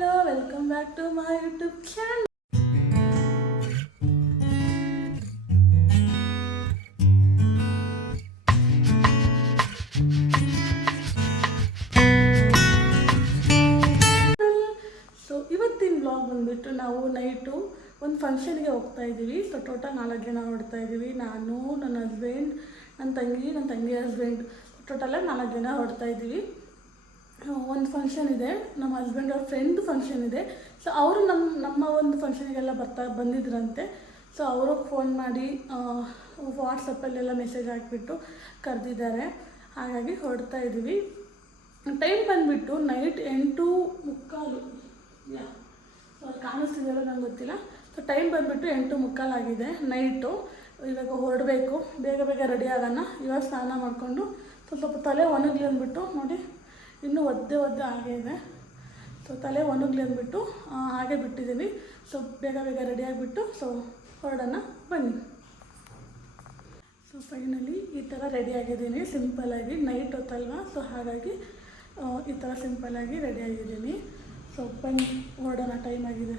Hello welcome back to my YouTube channel so ಇವತ್ತಿನ blog ಬಂದ್ಬಿಟ್ಟು ನಾವು ನೈಟು ಒಂದು ಫಂಕ್ಷನ್ಗೆ ಹೋಗ್ತಾ ಇದ್ದೀವಿ ಸೊ ಟೋಟಲ್ ನಾಲ್ಕು ಜನ ಹೊಡ್ತಾ ಇದ್ದೀವಿ ನಾನು, ನನ್ನ ಹಸ್ಬೆಂಡ್ ನನ್ನ ತಂಗಿ ನನ್ನ ತಂಗಿ ಹಸ್ಬೆಂಡ್ ಟೋಟಲಾಗಿ ನಾಲ್ಕು ಜನ ಹೊಡ್ತಾ ಇದ್ದೀವಿ ಒಂದು ಫಂಕ್ಷನ್ ಇದೆ, ನಮ್ಮ ಹಸ್ಬೆಂಡ್ ಅವ್ರ ಫ್ರೆಂಡ್ ಫಂಕ್ಷನ್ ಇದೆ. ಸೊ ಅವರು ನಮ್ಮ ನಮ್ಮ ಒಂದು ಫಂಕ್ಷನಿಗೆಲ್ಲ ಬರ್ತಾ, ಬಂದಿದ್ರಂತೆ. ಸೊ ಅವರು ಫೋನ್ ಮಾಡಿ ವಾಟ್ಸಪ್ಪಲ್ಲೆಲ್ಲ ಮೆಸೇಜ್ ಹಾಕಿಬಿಟ್ಟು ಕರೆದಿದ್ದಾರೆ. ಹಾಗಾಗಿ ಹೊರಡ್ತಾ ಇದ್ದೀವಿ ಟೈಮ್ ಬಂದುಬಿಟ್ಟು ನೈಟ್ ಎಂಟು ಮುಕ್ಕಾಲು. ಯಾ ಕಾಣಿಸ್ತಿದೆಯಲ್ಲ ನಂಗೆ ಗೊತ್ತಿಲ್ಲ. ಸೊ ಟೈಮ್ ಬಂದುಬಿಟ್ಟು ಎಂಟು ಮುಕ್ಕಾಲಾಗಿದೆ ನೈಟು ಇವಾಗ ಹೊರಡಬೇಕು. ಬೇಗ ಬೇಗ ರೆಡಿ ಆಗೋಣ. ಇವಾಗ ಸ್ನಾನ ಮಾಡಿಕೊಂಡು ಸ್ವಲ್ಪ ಸ್ವಲ್ಪ ತಲೆ ಒಣಗಲಿ ಅಂದ್ಬಿಟ್ಟು ನೋಡಿ. ಇನ್ನೂ ಒದ್ದೆ ಒದ್ದೆ ಹಾಗೆ ಇದೆ. ಸೊ ತಲೆ ಒಣಗಲಿ ಅಂದ್ಬಿಟ್ಟು ಹಾಗೆ ಬಿಟ್ಟಿದ್ದೀನಿ ಸೊ ಬೇಗ ಬೇಗ ರೆಡಿ ಆಗಿಬಿಟ್ಟು ಸೊ ಹೊರಡೋಣ, ಬನ್ನಿ. ಸೊ ಫೈನಲಿ ಈ ಥರ ರೆಡಿ ಆಗಿದ್ದೀನಿ. ಸಿಂಪಲ್ಲಾಗಿ ನೈಟ್ ಹೊತ್ತಲ್ವಾ? ಸೊ ಹಾಗಾಗಿ ಈ ಥರ ಸಿಂಪಲ್ಲಾಗಿ ರೆಡಿ ಆಗಿದ್ದೀನಿ. ಸೊ ಬನ್ನಿ, ಹೊರಡೋಣ ಟೈಮ್ ಆಗಿದೆ.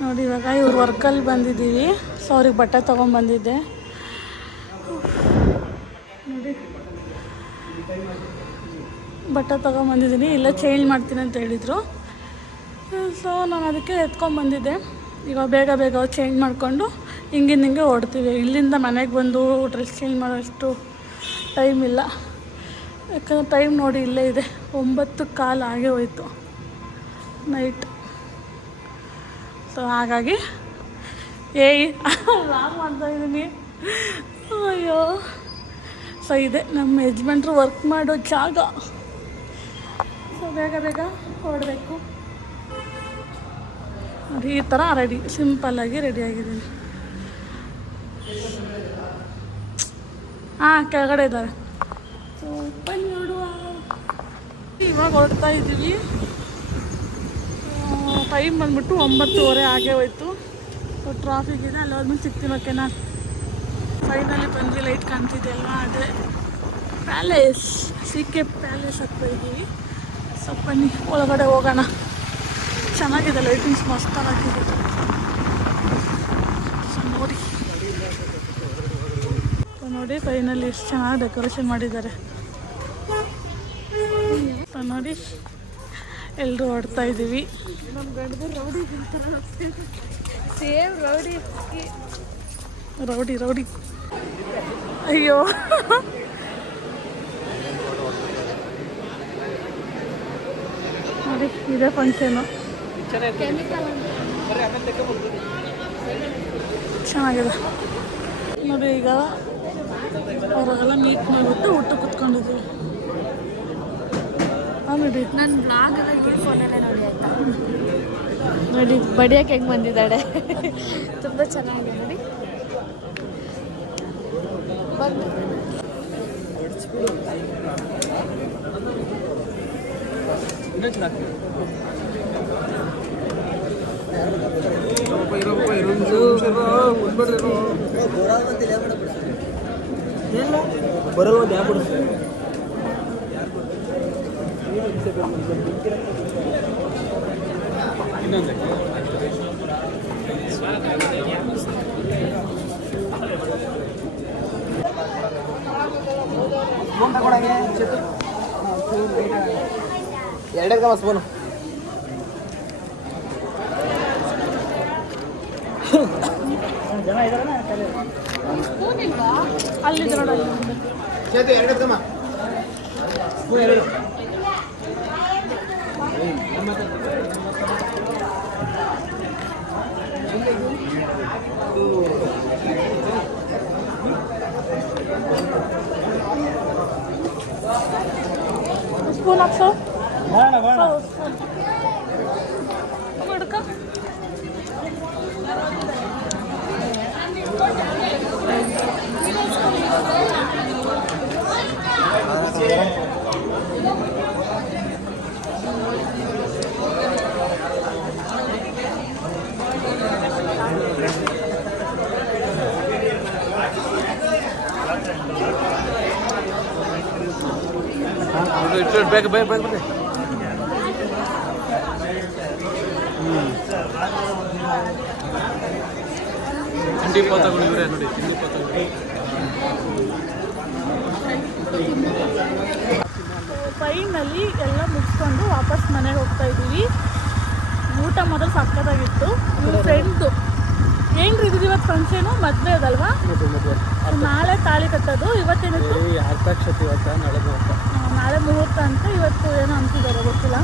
ನೋಡಿ, ಇವಾಗ ಇವ್ರ ವರ್ಕಲ್ಲಿ ಬಂದಿದ್ದೀವಿ. ಸೊ ಅವ್ರಿಗೆ ಬಟ್ಟೆ ತೊಗೊಂಬಂದಿದ್ದೆ. ನೋಡಿ. ಬಟ್ಟೆ ತೊಗೊಂಬಂದಿದ್ದೀನಿ, ಇಲ್ಲ ಚೇಂಜ್ ಮಾಡ್ತೀನಿ ಅಂತ ಹೇಳಿದರು. ಸೊ ನಾನು ಅದಕ್ಕೆ ಎತ್ಕೊಂಬಂದಿದ್ದೆ ಈಗ ಬೇಗ ಬೇಗ ಚೇಂಜ್ ಮಾಡಿಕೊಂಡು ಹಿಂಗಿಂದ ಹಿಂಗೆ ಓಡ್ತೀವಿ. ಇಲ್ಲಿಂದ ಮನೆಗೆ ಬಂದು ಡ್ರೆಸ್ ಚೇಂಜ್ ಮಾಡೋಷ್ಟು ಟೈಮ್ ಇಲ್ಲ. ಯಾಕಂದ್ರೆ ಟೈಮ್ ನೋಡಿ ಇಲ್ಲೇ ಇದೆ. ಒಂಬತ್ತು ಕಾಲು ಆಗೇ ಹೋಯಿತು ನೈಟ್ ಸೊ ಹಾಗಾಗಿ, ಏಯ್ ಮಾಡ್ತಾ ಇದ್ದೀನಿ ಅಯ್ಯೋ. ಸೊ ಇದೆ. ನಮ್ಮ ಯಜಮಾನ್ರು ವರ್ಕ್ ಮಾಡೋ ಜಾಗ. ಬೇಗ ಬೇಗ ಹೊರಡಬೇಕು ಅದು ಈ ಥರ ರೆಡಿ ಸಿಂಪಲ್ಲಾಗಿ ರೆಡಿ ಆಗಿದ್ದೀನಿ. ಹಾಂ, ಕೆಳಗಡೆ ಇದ್ದಾರೆ. ಬನ್ನಿ ನೋಡುವ. ಇವಾಗ ಹೊರಡ್ತಾ ಇದ್ದೀವಿ. ಟೈಮ್ ಬಂದ್ಬಿಟ್ಟು ಒಂಬತ್ತುವರೆ ಆಗೇ ಹೋಯ್ತು. ಟ್ರಾಫಿಕ್ ಇದೆ, ಅಲ್ಲಿ ಹೋದ್ಮೇಲೆ ಸಿಗ್ತೀನಿ ಓಕೆನಾ ಫೈನಲಿ ಬಂದ್ವಿ ಲೈಟ್ ಕಾಣ್ತಿದೆಯಲ್ವಾ ಅದೇ ಪ್ಯಾಲೇಸ್ ಸಿ ಕೆ ಪ್ಯಾಲೇಸ್ ಹತ್ರ ಇದ್ದೀವಿ. ಸೊ ಬನ್ನಿ ಒಳಗಡೆ ಹೋಗೋಣ. ಚೆನ್ನಾಗಿದೆ ಲೈಟಿಂಗ್ಸ್ ಮಸ್ತಾಗಿದೆ ಸೊ ನೋಡಿ. ನೋಡಿ ಫೈನಲಿ ಎಷ್ಟು ಚೆನ್ನಾಗಿ ಡೆಕೋರೇಷನ್ ಮಾಡಿದ್ದಾರೆ. ನೋಡಿ. ಎಲ್ಲರೂ ಓಡ್ತಾ ಇದ್ದೀವಿ. ನಮ್ಮ ಗಂಡದ rowdy same rowdy. Rowdy rowdy. ಅಯ್ಯೋ. ನೋಡಿ ಇದೇ ಫಂಕ್ಷನು ಚೆನ್ನಾಗಿದೆ. ನೋಡಿ ಈಗ ಅವರೆಲ್ಲ ಮೀಟ್ ಮಾಡಿಬಿಟ್ಟು ಊಟ ಕುತ್ಕೊಂಡಿದ್ದೀವಿ ನೋಡಿ ನನ್ನ ಬ್ಲಾಗ್ ಎಲ್ಲ ಗಿಲ್ ಫೋನಲ್ಲೇ ನೋಡಿ ಆಯ್ತಾ? ನೋಡಿ ಬಡಿಯಕ್ಕೆ ಹೆಂಗೆ ಬಂದಿದ್ದಾಳೆ? ತುಂಬ ಚೆನ್ನಾಗಿದೆ ನೋಡಿ. ಬಂದು. ಬರಲ್ಲ ಒಂದು ಯಾಕೆ ಸ್ಪೂನ್ ತಗೊಳಗೆ ಎರಡೆರಡು ಕಮ ಸ್ಪೂನು. ಚೇತು ಎರಡು ಕಮ್ಮ ಸ್ಪೂನ್ ಎರಡು. ಸ್ಪೂನ್ ಹಾಕ್ಸೋ ಬೇಡ ಬೇಡ ಹುಡ್ಕ ಬೇಗ ಬೇಗ ತಿಂಡಿ ಇವರೇ ನೋಡಿ ತಿಂಡಿ ಫೈನಲ್ಲಿ ಎಲ್ಲ ಮುಗಿಸ್ಕೊಂಡು ವಾಪಸ್ ಮನೆಗೆ ಹೋಗ್ತಾ ಇದ್ದೀವಿ. ಊಟ ಮೊದಲು ಸಕ್ಕತ್ತಾಗಿತ್ತು. ಇವ್ರ ಫ್ರೆಂಡ್ದು ಏನ್ರಿ ರೀ ಇವತ್ತು ಫಂಕ್ಷನು ಮದುವೆ ಅದಲ್ವಾ? ನಾಳೆ ತಾಳಿ ಕಟ್ಟೋದು. ಇವತ್ತೇನಿತ್ತು? ಅರ್ಥಾಕ್ಷತೆ ಇವತ್ತ ನಾಳೆ ಮುಹೂರ್ತ. ಆ, ನಾಳೆ ಮುಹೂರ್ತ ಅಂತ ಇವತ್ತು ಏನೋ ಅಂತಿದ್ದಾರೆ ಗೊತ್ತಿಲ್ಲ.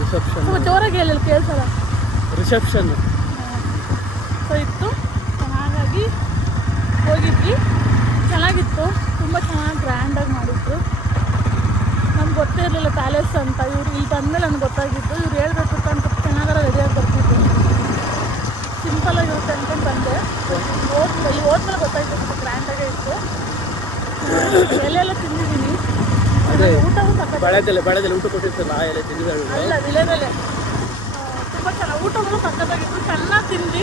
ರಿಸೆಪ್ಷನ್. ಜೋರಾಗಿ ಹೇಳಿ ಕೇಳ್ಸಲ್ಲ. ರಿಸೆಪ್ಷನ್. ಸೊ ಇತ್ತು. ಹೋಗಿದ್ವಿ ಚೆನ್ನಾಗಿತ್ತು. ತುಂಬ ಚೆನ್ನಾಗಿ ಗ್ರ್ಯಾಂಡಾಗಿ ಮಾಡಿದ್ರು. ನಮ್ಗೆ ಗೊತ್ತೇ ಇರಲಿಲ್ಲ ಪ್ಯಾಲೇಸ್ ಅಂತ. ಇವ್ರು ಇಲ್ಲಿ ಬಂದಮೇಲೆ ನನಗೆ ಗೊತ್ತಾಗಿತ್ತು ಇವ್ರು ಹೇಳ್ಬೇಕು ಅಂತ ಚೆನ್ನಾಗಾರ ರೆಡಿಯಾಗಿ ಬರ್ತಿದ್ರು ಸಿಂಪಲಾಗಿ ಇರುತ್ತೆ ಅನ್ಕೊಂಡು ಬಂದೆ. ಹೋದ್ಮೇಲೆ ಇಲ್ಲಿ ಹೋದ್ಮೇಲೆ ಗೊತ್ತಾಯ್ತು ಗ್ರ್ಯಾಂಡಾಗೇ ಇತ್ತು. ಎಲೆಲ್ಲ ತಿಂದಿದ್ದೀನಿ. ಊಟವೂ ಬಳೆದೆಲೆ ಊಟ ಕೊಟ್ಟಿರ್ತಲ್ಲ ಆ ಎಲೆ ತಿಂದಿದ್ದಾಳೆ ಅಲ್ಲ ತುಂಬ ಚೆನ್ನಾಗಿ ಊಟಗಳು ಸಕ್ಕತ್ತಾಗಿತ್ತು ಚೆನ್ನಾಗಿ ತಿಂದು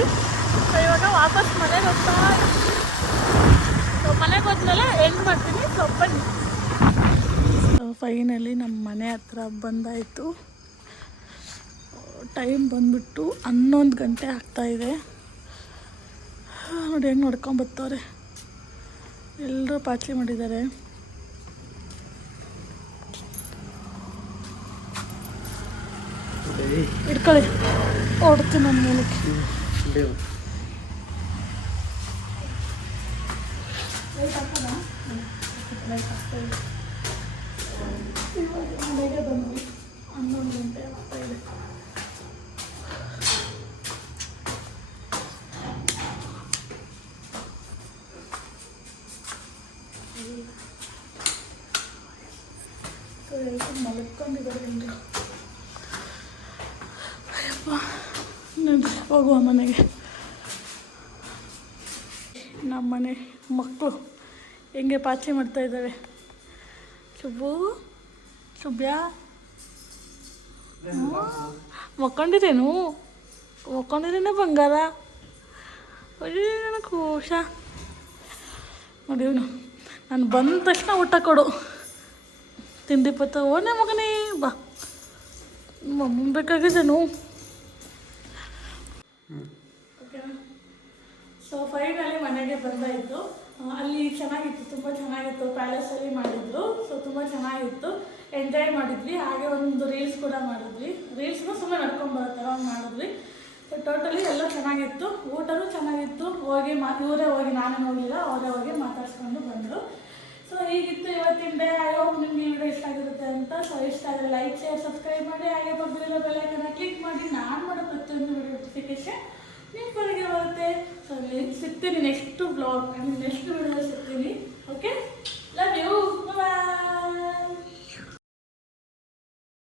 ಇವಾಗ ವಾಪಸ್ ಮನೆಗೆ ಹೋಗ್ತಾ ಸೊ ಮನೆಗೆ ಹೋದ್ಮೇಲೆ ಎಂಡ್ ಮಾಡ್ತೀನಿ. ಸೊ ಬನ್ನಿ. ಫೈನಲಿ ನಮ್ಮ ಮನೆ ಹತ್ರ ಬಂದಾಯಿತು. ಟೈಮ್ ಬಂದ್ಬಿಟ್ಟು ಹನ್ನೊಂದು ಗಂಟೆ ಆಗ್ತಾಯಿದೆ ನೋಡಿ ಹೆಂಗೆ ನೋಡ್ಕೊಂಬತ್ತವ್ರೆ ಎಲ್ಲರೂ ಪಾಚಿ ಮಾಡಿದ್ದಾರೆ. ಇಟ್ಕೊಳ್ಳಿ ಓಡ್ತೀನಿ ನಾನು ಮೂಲಕ್ಕೆ ಮನೆಗೆ ಬಂದ್ವಿ ಹನ್ನೊಂದು ಗಂಟೆ ಆಗ್ತಾ ಇದೆ ಮಲ್ಕೊಂಡಿದ್ದಾರೆ ಅಯ್ಯಪ್ಪ ನಡಿ ಹೋಗುವ ಮನೆಗೆ. ನಮ್ಮ ಮನೆ ಮಕ್ಕಳು. ಹೆಂಗೆ ಪಾಚಿ ಮಾಡ್ತಾ ಇದ್ದಾವೆ. ಶುಭು ಶುಭ್ಯ. ಮಕ್ಕೊಂಡಿರೇನು ಮಕ್ಕೊಂಡಿರೇನೆ ಬಂಗಾರ? ಕೋಶ ನೋಡಿ ನಾನು ಬಂದ ತಕ್ಷಣ ಊಟ ಕೊಡು. ತಿಂಡಿ ಪತ್ತ ಓನೇ ಮಗನೇ ಬಾ. ಮಮ್ಮಿ ಬೇಕಾಗಿದ್ದೇನು? ಸೊ ಫೈನಲಿ ಮನೆಗೆ ಬಂದಾಯಿತು. ಅಲ್ಲಿ ಚೆನ್ನಾಗಿತ್ತು, ತುಂಬ ಚೆನ್ನಾಗಿತ್ತು. ಪ್ಯಾಲೇಸಲ್ಲಿ ಮಾಡಿದ್ರು ಸೊ ತುಂಬ ಚೆನ್ನಾಗಿತ್ತು. ಎಂಜಾಯ್ ಮಾಡಿದ್ವಿ. ಹಾಗೆ ಒಂದು ರೀಲ್ಸ್ ಕೂಡ ಮಾಡಿದ್ವಿ. ರೀಲ್ಸ್ನೂ ಸುಮ್ಮನೆ ನಡ್ಕೊಂಡು ಥರ ಮಾಡಿದ್ವಿ. ಸೊ ಟೋಟಲಿ ಎಲ್ಲ ಚೆನ್ನಾಗಿತ್ತು. ಊಟನೂ ಚೆನ್ನಾಗಿತ್ತು. ಹೋಗಿ ಮಾ, ಇವರೇ ಹೋಗಿ, ನಾನು ಹೋಗಿಲ್ಲ ಅವರೇ ಹೋಗಿ ಮಾತಾಡ್ಸ್ಕೊಂಡು ಬಂದರು. ಸೊ ಹೀಗಿತ್ತು ಇವತ್ತಿನ ಡೇ ಐ ಹೋಪ್ ನಿಮ್ಗೆ ವಿಡಿಯೋ ಇಷ್ಟ ಆಗಿರುತ್ತೆ ಅಂತ. ಸೊ ಇಷ್ಟ ಆದರೆ ಲೈಕ್ ಶೇರ್ ಸಬ್ಸ್ಕ್ರೈಬ್ ಮಾಡಿ. ಹಾಗೆ ಪಕ್ಕದಲ್ಲಿರೋ ಬೆಲ್ಲೈಕನ್ನ ಕ್ಲಿಕ್ ಮಾಡಿ. ನಾನು ಮಾಡೋ ಪ್ರತಿಯೊಂದು ವಿಡಿಯೋ ನೋಟಿಫಿಕೇಶನ್ ನಿಂಗೆ ಬರುತ್ತೆ. ಸೊ ಸಿಗ್ತೀನಿ ನೆಕ್ಸ್ಟ್ ಬ್ಲಾಗ್ ನೆಕ್ಸ್ಟ್ ವಿಡಿಯೋ ಸಿಗ್ತೀನಿ. Okay love you bye